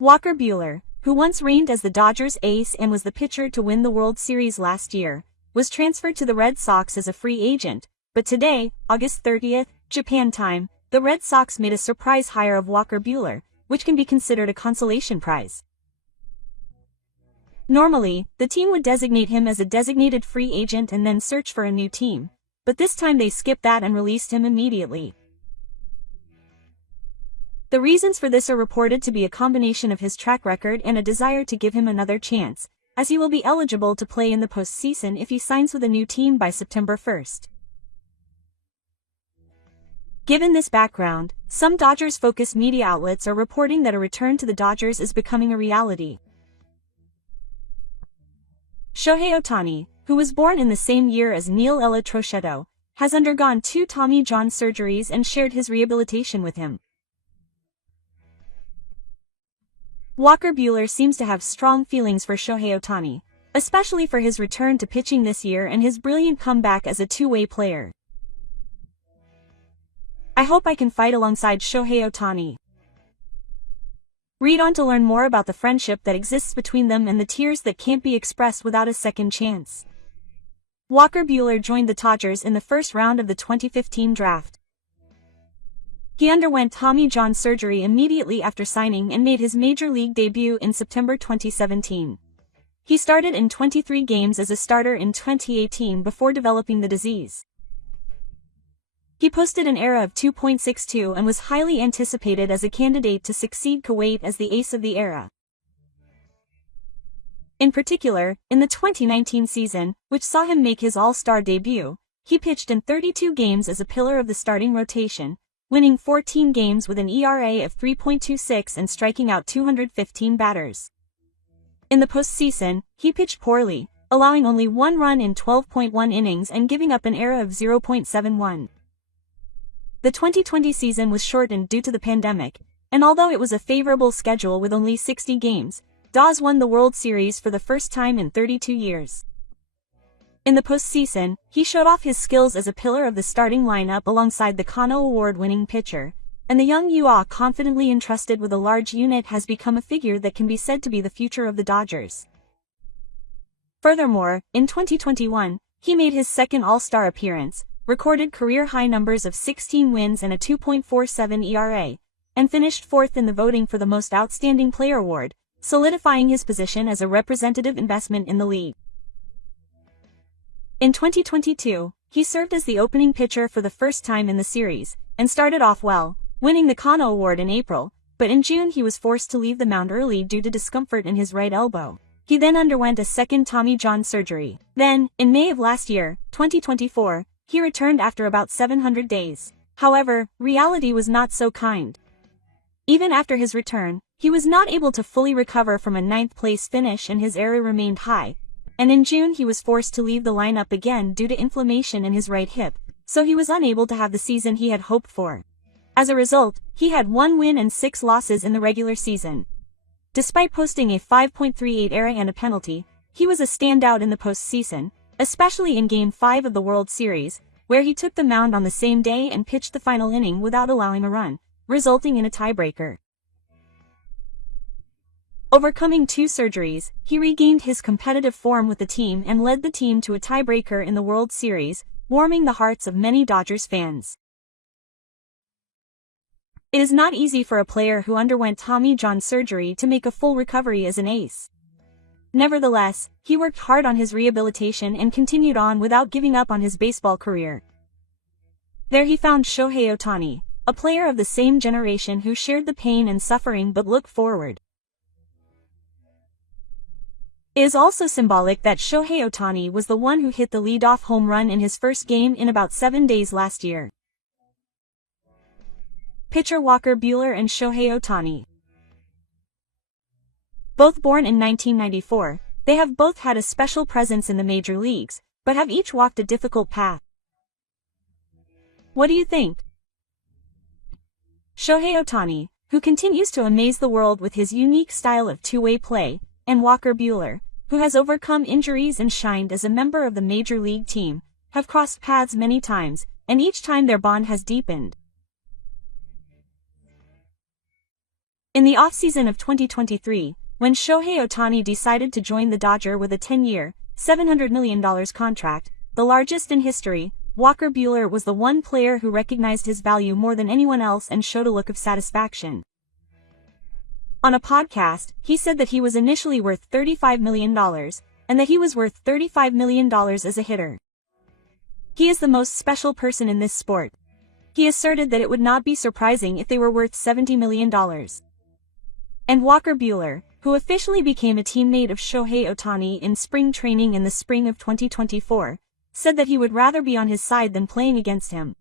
Walker Buehler, who once reigned as the Dodgers' ace and was the pitcher to win the World Series last year, was transferred to the Red Sox as a free agent, but today, August 30th, Japan time, the Red Sox made a surprise hire of Walker Buehler, which can be considered a consolation prize. Normally, the team would designate him as a designated free agent and then search for a new team, but this time they skipped that and released him immediately. The reasons for this are reported to be a combination of his track record and a desire to give him another chance, as he will be eligible to play in the postseason if he signs with a new team by September 1st. Given this background, some Dodgers-focused media outlets are reporting that a return to the Dodgers is becoming a reality. Shohei Ohtani, who was born in the same year as Neil Ella Trochetto, has undergone 2 Tommy John surgeries and shared his rehabilitation with him. Walker Buehler seems to have strong feelings for Shohei Ohtani, especially for his return to pitching this year and his brilliant comeback as a two-way player. I hope I can fight alongside Shohei Ohtani. Read on to learn more about the friendship that exists between them and the tears that can't be expressed without a second chance. Walker Buehler joined the Dodgers in the first round of the 2015 draft. He underwent Tommy John surgery immediately after signing and made his major league debut in September 2017. He started in 23 games as a starter in 2018 before developing the disease. He posted an ERA of 2.62 and was highly anticipated as a candidate to succeed Kuwait as the ace of the era. In particular, in the 2019 season, which saw him make his All-Star debut, he pitched in 32 games as a pillar of the starting rotation, winning 14 games with an ERA of 3.26 and striking out 215 batters. In the postseason, he pitched poorly, allowing only 1 run in 12.1 innings and giving up an ERA of 0.71. The 2020 season was shortened due to the pandemic, and although it was a favorable schedule with only 60 games, Dawes won the World Series for the first time in 32 years. In the postseason, he showed off his skills as a pillar of the starting lineup alongside the Kano Award-winning pitcher, and the young UA confidently entrusted with a large unit has become a figure that can be said to be the future of the Dodgers. Furthermore, in 2021, he made his second All-Star appearance, recorded career-high numbers of 16 wins and a 2.47 ERA, and finished 4th in the voting for the Most Outstanding Player award, solidifying his position as a representative investment in the league. In 2022, he served as the opening pitcher for the first time in the series, and started off well, winning the Kano Award in April, but in June he was forced to leave the mound early due to discomfort in his right elbow. He then underwent a second Tommy John surgery. Then, in May of last year, 2024, he returned after about 700 days. However, reality was not so kind. Even after his return, he was not able to fully recover from a 9th-place finish and his ERA remained high. And in June he was forced to leave the lineup again due to inflammation in his right hip, so he was unable to have the season he had hoped for. As a result, he had 1 win and 6 losses in the regular season. Despite posting a 5.38 ERA and a penalty, he was a standout in the postseason, especially in Game 5 of the World Series, where he took the mound on the same day and pitched the final inning without allowing a run, resulting in a tiebreaker. Overcoming 2 surgeries, he regained his competitive form with the team and led the team to a tiebreaker in the World Series, warming the hearts of many Dodgers fans. It is not easy for a player who underwent Tommy John surgery to make a full recovery as an ace. Nevertheless, he worked hard on his rehabilitation and continued on without giving up on his baseball career. There he found Shohei Ohtani, a player of the same generation who shared the pain and suffering but looked forward. It is also symbolic that Shohei Ohtani was the one who hit the leadoff home run in his first game in about 7 days last year. Pitcher Walker Buehler and Shohei Ohtani. Both born in 1994, they have both had a special presence in the major leagues, but have each walked a difficult path. What do you think? Shohei Ohtani, who continues to amaze the world with his unique style of two-way play, and Walker Buehler, who has overcome injuries and shined as a member of the major league team, have crossed paths many times, and each time their bond has deepened. In the offseason of 2023, when Shohei Ohtani decided to join the Dodgers with a 10-year, $700 million contract, the largest in history, Walker Buehler was the one player who recognized his value more than anyone else and showed a look of satisfaction. On a podcast, he said that he was initially worth $35 million, and that he was worth $35 million as a hitter. He is the most special person in this sport. He asserted that it would not be surprising if they were worth $70 million. And Walker Buehler, who officially became a teammate of Shohei Ohtani in spring training in the spring of 2024, said that he would rather be on his side than playing against him.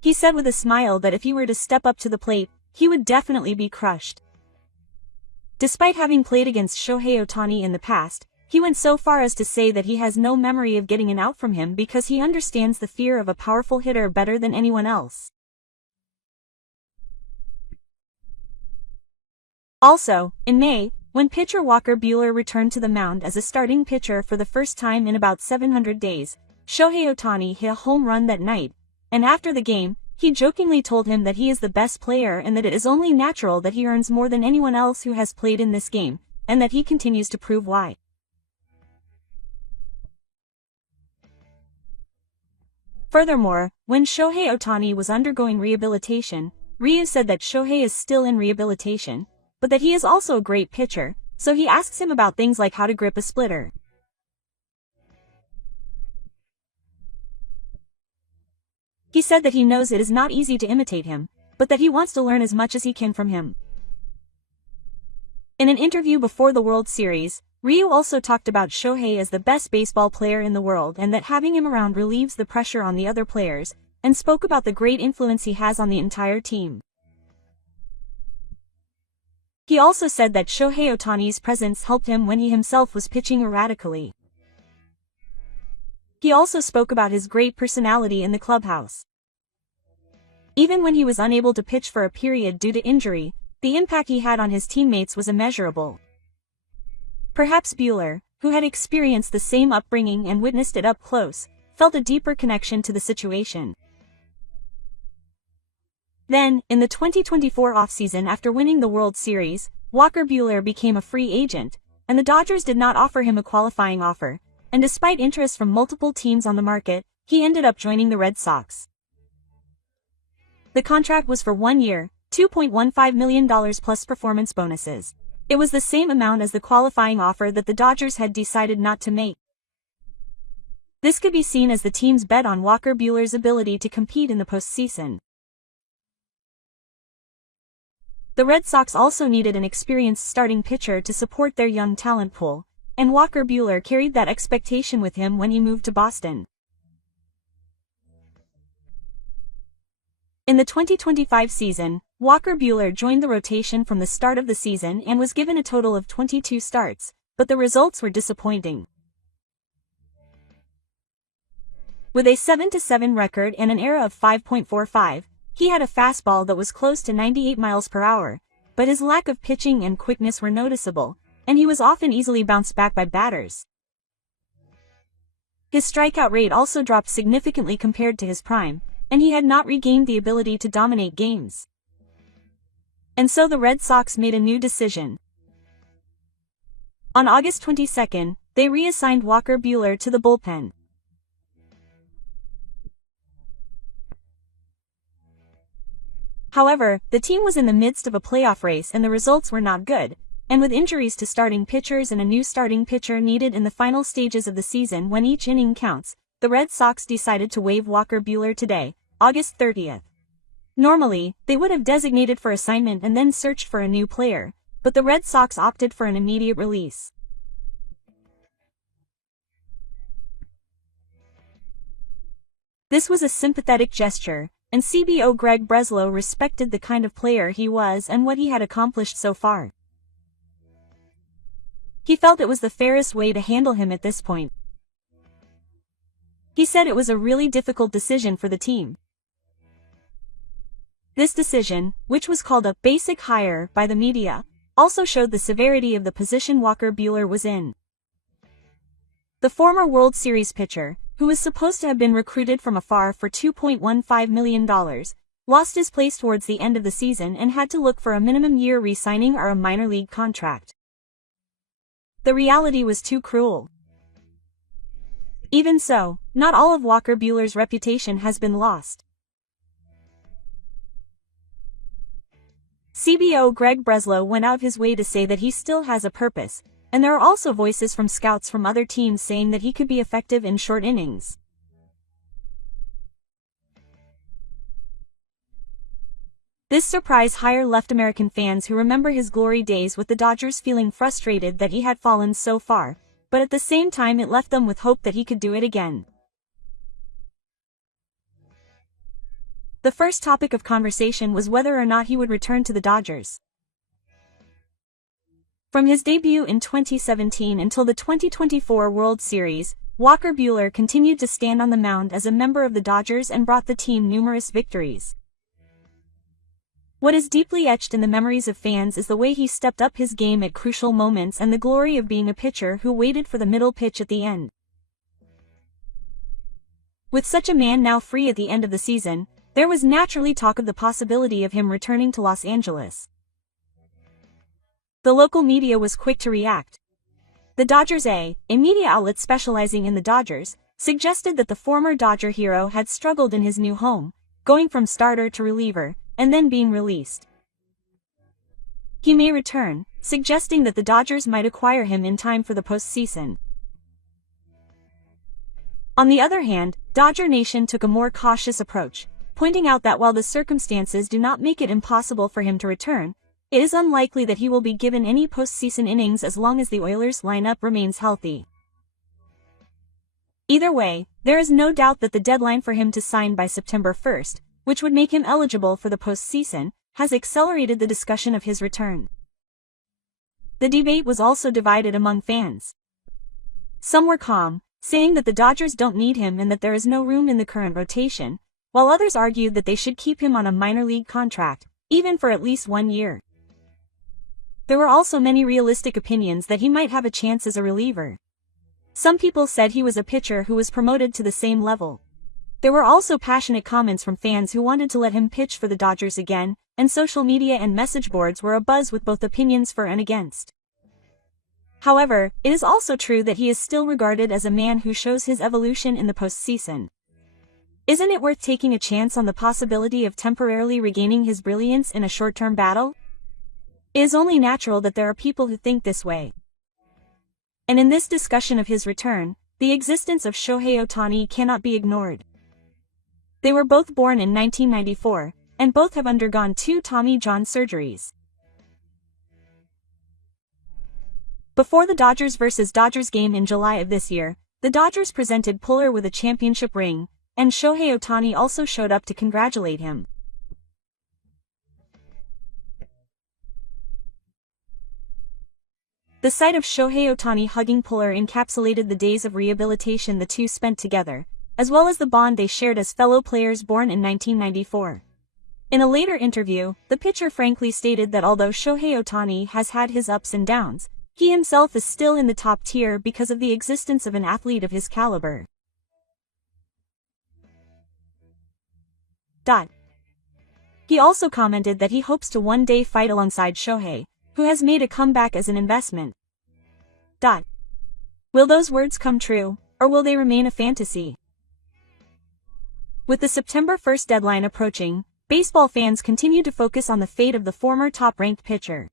He said with a smile that if he were to step up to the plate, he would definitely be crushed. Despite having played against Shohei Ohtani in the past, he went so far as to say that he has no memory of getting an out from him because he understands the fear of a powerful hitter better than anyone else. Also, in May, when pitcher Walker Buehler returned to the mound as a starting pitcher for the first time in about 700 days, Shohei Ohtani hit a home run that night, and after the game, he jokingly told him that he is the best player and that it is only natural that he earns more than anyone else who has played in this game, and that he continues to prove why. Furthermore, when Shohei Ohtani was undergoing rehabilitation, Ryu said that Shohei is still in rehabilitation, but that he is also a great pitcher, so he asks him about things like how to grip a splitter. He said that he knows it is not easy to imitate him, but that he wants to learn as much as he can from him. In an interview before the World Series, Ryu also talked about Shohei as the best baseball player in the world and that having him around relieves the pressure on the other players, and spoke about the great influence he has on the entire team. He also said that Shohei Ohtani's presence helped him when he himself was pitching erratically. He also spoke about his great personality in the clubhouse. Even when he was unable to pitch for a period due to injury, the impact he had on his teammates was immeasurable. Perhaps Buehler, who had experienced the same upbringing and witnessed it up close, felt a deeper connection to the situation. Then, in the 2024 offseason after winning the World Series, Walker Buehler became a free agent, and the Dodgers did not offer him a qualifying offer, and despite interest from multiple teams on the market, he ended up joining the Red Sox. The contract was for 1 year, $2.15 million plus performance bonuses. It was the same amount as the qualifying offer that the Dodgers had decided not to make. This could be seen as the team's bet on Walker Buehler's ability to compete in the postseason. The Red Sox also needed an experienced starting pitcher to support their young talent pool, and Walker Buehler carried that expectation with him when he moved to Boston. In the 2025 season, Walker Buehler joined the rotation from the start of the season and was given a total of 22 starts, but the results were disappointing. With a 7-7 record and an ERA of 5.45, he had a fastball that was close to 98 miles per hour, but his lack of pitching and quickness were noticeable, and he was often easily bounced back by batters. His strikeout rate also dropped significantly compared to his prime, and he had not regained the ability to dominate games. And so the Red Sox made a new decision. On August 22, they reassigned Walker Buehler to the bullpen. However, the team was in the midst of a playoff race and the results were not good, and with injuries to starting pitchers and a new starting pitcher needed in the final stages of the season when each inning counts, the Red Sox decided to waive Walker Buehler today, August 30th. Normally, they would have designated for assignment and then searched for a new player, but the Red Sox opted for an immediate release. This was a sympathetic gesture, and CBO Greg Breslow respected the kind of player he was and what he had accomplished so far. He felt it was the fairest way to handle him at this point. He said it was a really difficult decision for the team. This decision, which was called a basic hire by the media, also showed the severity of the position Walker Buehler was in. The former World Series pitcher, who was supposed to have been recruited from afar for $2.15 million, lost his place towards the end of the season and had to look for a minimum year re-signing or a minor league contract. The reality was too cruel. Even so, not all of Walker Buehler's reputation has been lost. CBO Greg Breslow went out of his way to say that he still has a purpose, and there are also voices from scouts from other teams saying that he could be effective in short innings. This surprise hire left American fans who remember his glory days with the Dodgers feeling frustrated that he had fallen so far, but at the same time it left them with hope that he could do it again. The first topic of conversation was whether or not he would return to the Dodgers. From his debut in 2017 until the 2024 World Series, Walker Buehler continued to stand on the mound as a member of the Dodgers and brought the team numerous victories. What is deeply etched in the memories of fans is the way he stepped up his game at crucial moments and the glory of being a pitcher who waited for the middle pitch at the end. With such a man now free at the end of the season, there was naturally talk of the possibility of him returning to Los Angeles. The local media was quick to react. The Dodgers a media outlet specializing in the Dodgers, suggested that the former Dodger hero had struggled in his new home, going from starter to reliever, and then being released. He may return, suggesting that the Dodgers might acquire him in time for the postseason. On the other hand, Dodger Nation took a more cautious approach, pointing out that while the circumstances do not make it impossible for him to return, it is unlikely that he will be given any postseason innings as long as the Oilers lineup remains healthy. Either way, there is no doubt that the deadline for him to sign by September 1st, which would make him eligible for the postseason, has accelerated the discussion of his return. The debate was also divided among fans. Some were calm, saying that the Dodgers don't need him and that there is no room in the current rotation, while others argued that they should keep him on a minor league contract, even for at least 1 year. There were also many realistic opinions that he might have a chance as a reliever. Some people said he was a pitcher who was promoted to the same level. There were also passionate comments from fans who wanted to let him pitch for the Dodgers again, and social media and message boards were abuzz with both opinions for and against. However, it is also true that he is still regarded as a man who shows his evolution in the postseason. Isn't it worth taking a chance on the possibility of temporarily regaining his brilliance in a short-term battle? It is only natural that there are people who think this way. And in this discussion of his return, the existence of Shohei Ohtani cannot be ignored. They were both born in 1994, and both have undergone 2 Tommy John surgeries. Before the Dodgers vs. Dodgers game in July of this year, the Dodgers presented Puller with a championship ring, and Shohei Ohtani also showed up to congratulate him. The sight of Shohei Ohtani hugging Puller encapsulated the days of rehabilitation the two spent together, as well as the bond they shared as fellow players born in 1994. In a later interview, the pitcher frankly stated that although Shohei Ohtani has had his ups and downs, he himself is still in the top tier because of the existence of an athlete of his caliber. He also commented that he hopes to one day fight alongside Shohei, who has made a comeback as an investment. Will those words come true, or will they remain a fantasy? With the September 1st deadline approaching, baseball fans continue to focus on the fate of the former top-ranked pitcher.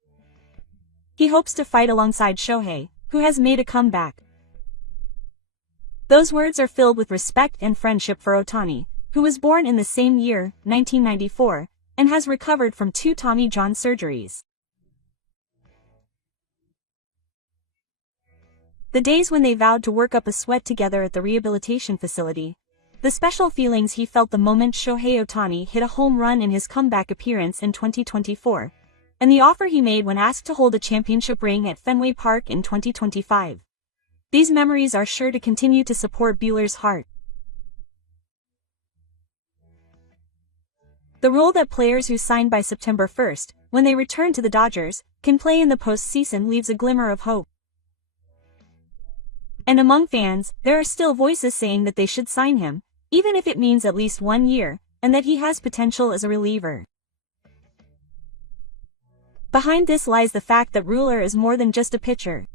He hopes to fight alongside Shohei, who has made a comeback. Those words are filled with respect and friendship for Ohtani, who was born in the same year, 1994, and has recovered from 2 Tommy John surgeries. The days when they vowed to work up a sweat together at the rehabilitation facility, the special feelings he felt the moment Shohei Ohtani hit a home run in his comeback appearance in 2024, and the offer he made when asked to hold a championship ring at Fenway Park in 2025. These memories are sure to continue to support Buehler's heart. The role that players who signed by September 1st, when they return to the Dodgers, can play in the postseason leaves a glimmer of hope. And among fans, there are still voices saying that they should sign him, even if it means at least 1 year, and that he has potential as a reliever. Behind this lies the fact that Ruller is more than just a pitcher.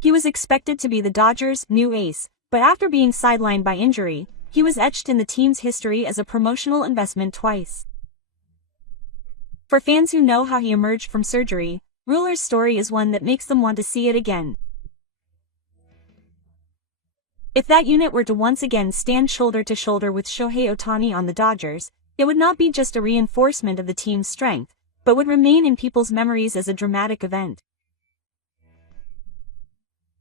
He was expected to be the Dodgers' new ace, but after being sidelined by injury, he was etched in the team's history as a promotional investment twice. For fans who know how he emerged from surgery, Ruller's story is one that makes them want to see it again. If that unit were to once again stand shoulder to shoulder with Shohei Ohtani on the Dodgers, it would not be just a reinforcement of the team's strength, but would remain in people's memories as a dramatic event.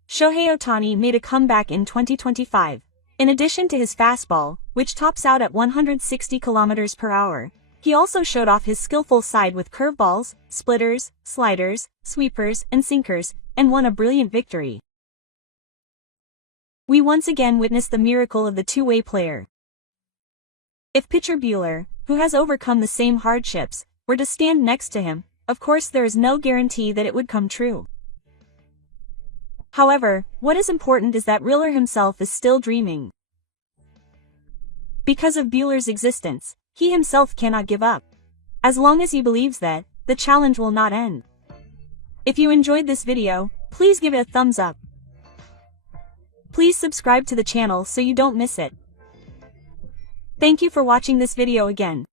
Shohei Ohtani made a comeback in 2025. In addition to his fastball, which tops out at 160 km per hour, he also showed off his skillful side with curveballs, splitters, sliders, sweepers, and sinkers, and won a brilliant victory. We once again witnessed the miracle of the two-way player. If pitcher Buehler, who has overcome the same hardships, were to stand next to him, of course there is no guarantee that it would come true. However, what is important is that Ruller himself is still dreaming. Because of Buehler's existence, he himself cannot give up. As long as he believes that, the challenge will not end. If you enjoyed this video, please give it a thumbs up. Please subscribe to the channel so you don't miss it. Thank you for watching this video again.